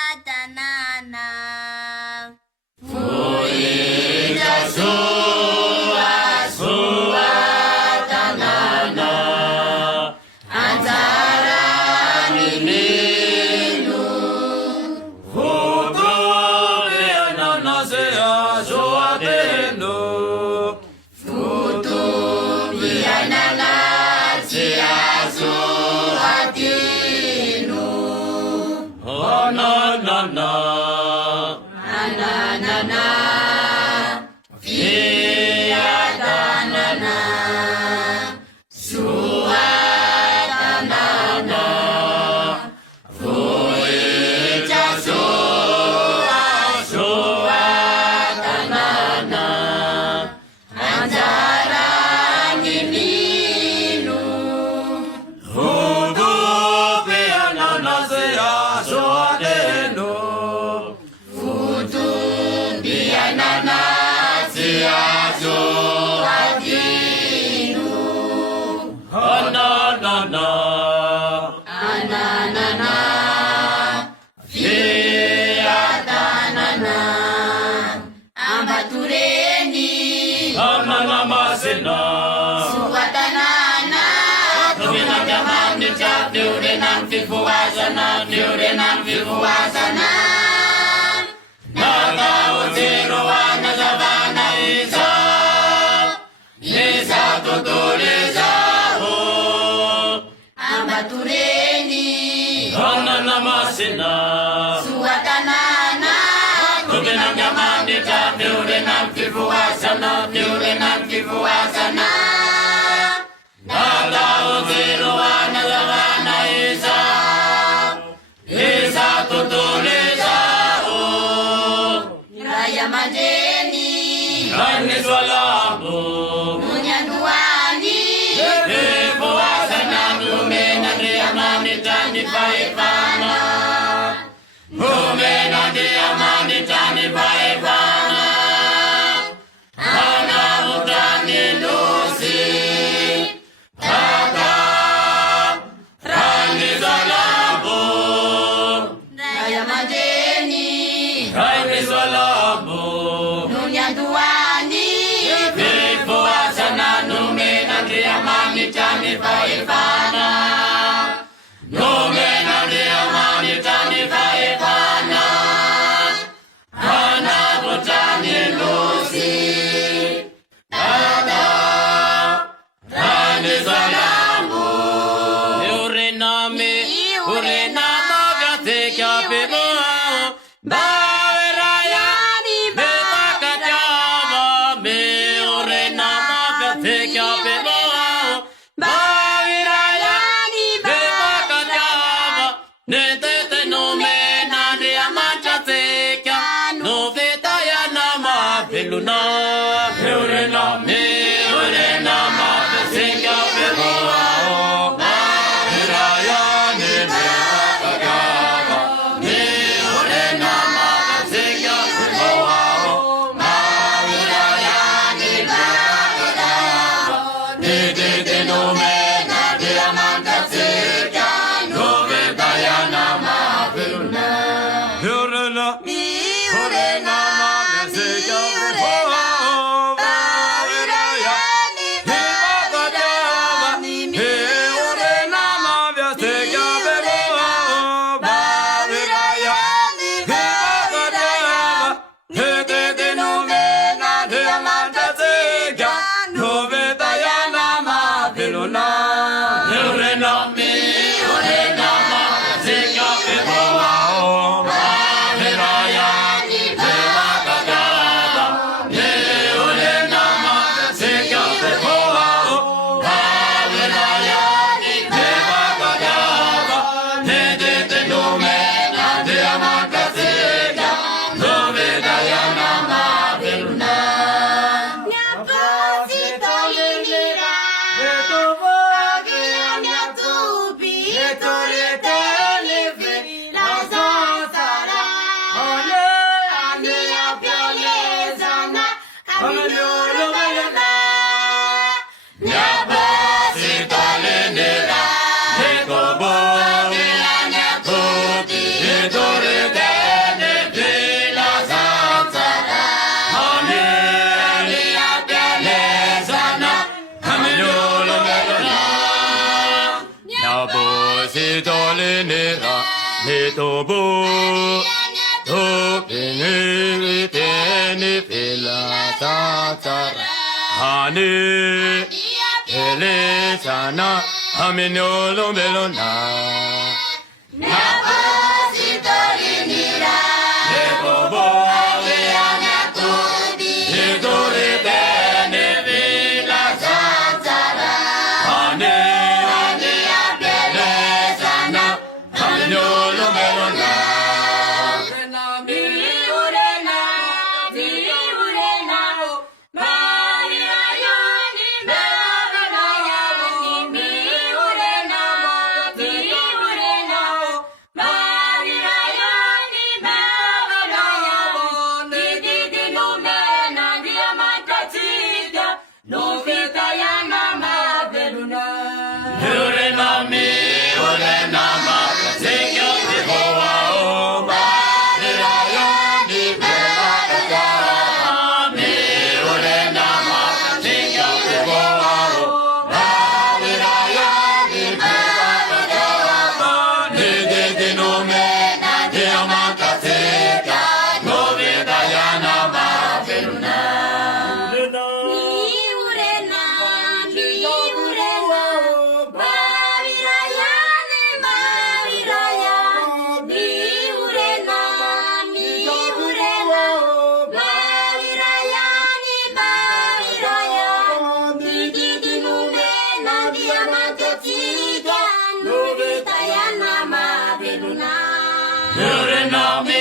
suwatanana Fuita suwatanana Antarani ninu Futu bianana seya suwatenu Futu bianana seya suwatenu Ananana Ananana Fiatanana Suwatanana Fuita suwatanana Antarani ninu Hudu pianana seya suwatenu Futu bianana seya suwatenu Ananana Ananana Fiatanana Ambatureni Amanamasena Suwatanana Tuminamyamani chap Diurenan fifuasana Diurenan fifuasana Nagauziruana Zavana Isa Isa tutulisa Ambatureni Ananamasena Suwatanana Tuminamyamani chap Diurenan fifuasana Diurenan fifuasana Nagauziruana Zavana Isa Isa tutulisa Raya Majeni Rani Swalamu Munyanduani Fuasana Numena Diamani Tani Paipana Numena Diamani Tani Paipana Ana Mutani Lucy Tata Rani Swalamu Raya Majeni Rani Swalamu Nunyanduani Fuasana Numena Diamani Tani Paipana Numena Diamani Tani Paipana Ana Botani Lucy Ada Rani Salamu Urename Urenama Gate Kapimo Baverayani Bebakajama Me Urenama Gate Kapimo Baverayani Bebakajama Netete Numena Diamanta Teka Novetaya Nama Peluna Urename Urenama Gate Kapimo Baverayani Bebakajama Me Urenama Gate Kapimo Baverayani Bebakajama Netete Numena Diamanta Teka Novetaya Nama ra ne to bu to ni te ni pila ta ta ha ni ele sana amino lo belo na ne to bu ne to re te ni pila ta ta ha ni ele sana amino lo belo na You're